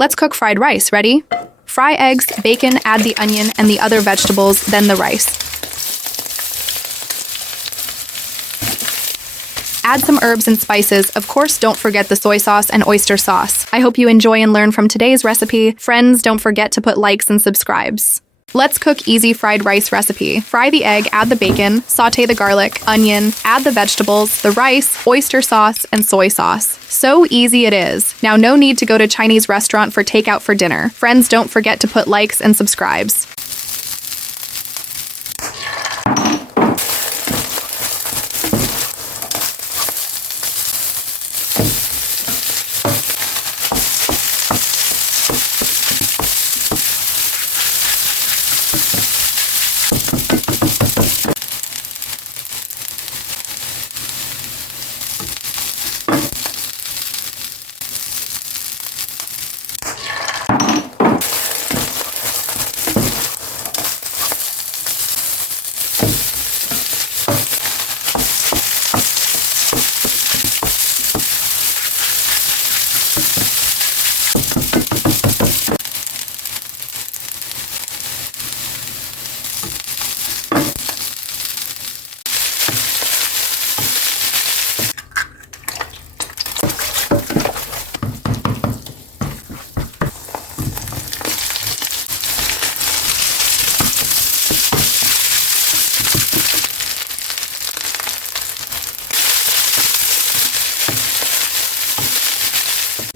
Let's cook fried rice. Ready? Fry eggs, bacon, add the onion and the other vegetables, then the rice. Add some herbs and spices. Of course, don't forget the soy sauce and oyster sauce. I hope you enjoy and learn from today's recipe. Friends, don't forget to put likes and subscribes. Let's cook easy fried rice recipe. Fry the egg, add the bacon, saute the garlic, onion, add the vegetables, the rice, oyster sauce, and soy sauce. So easy it is. Now no need to go to Chinese restaurant for takeout for dinner. Friends, don't forget to put likes and subscribes.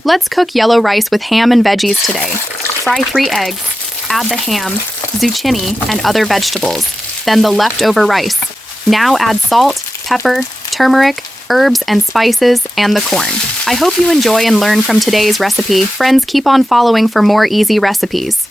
Let's cook yellow rice with ham and veggies today. Fry 3 eggs, add the ham, zucchini, and other vegetables, then the leftover rice. Now add salt, pepper, turmeric, herbs and spices, and the corn. I hope you enjoy and learn from today's recipe. Friends, keep on following for more easy recipes.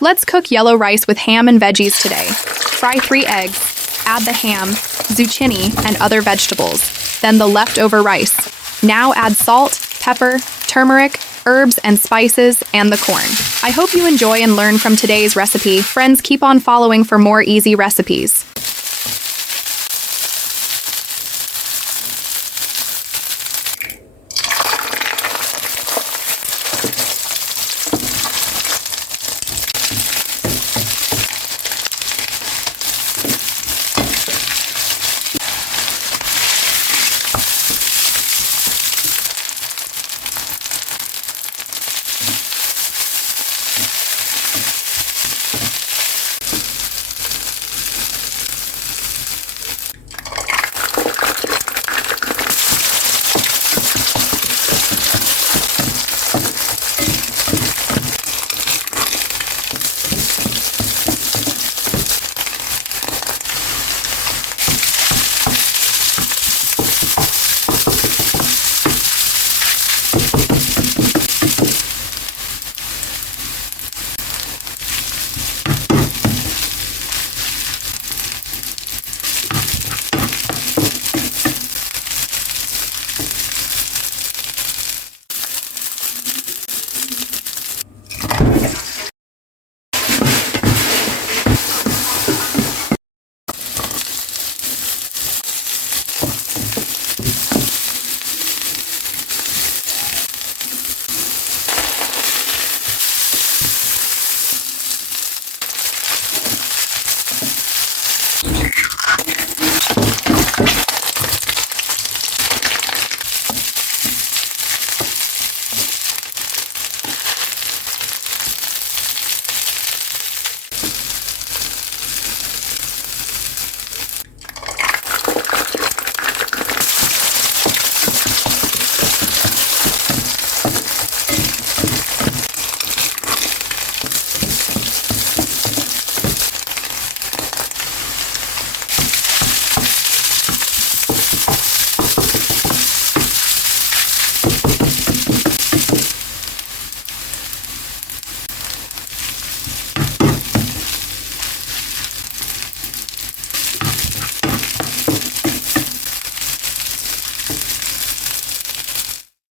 Let's cook yellow rice with ham and veggies today. Fry 3 eggs, add the ham, zucchini, and other vegetables, then the leftover rice. Now add salt, pepper, turmeric, herbs and spices, and the corn. I hope you enjoy and learn from today's recipe. Friends, keep on following for more easy recipes.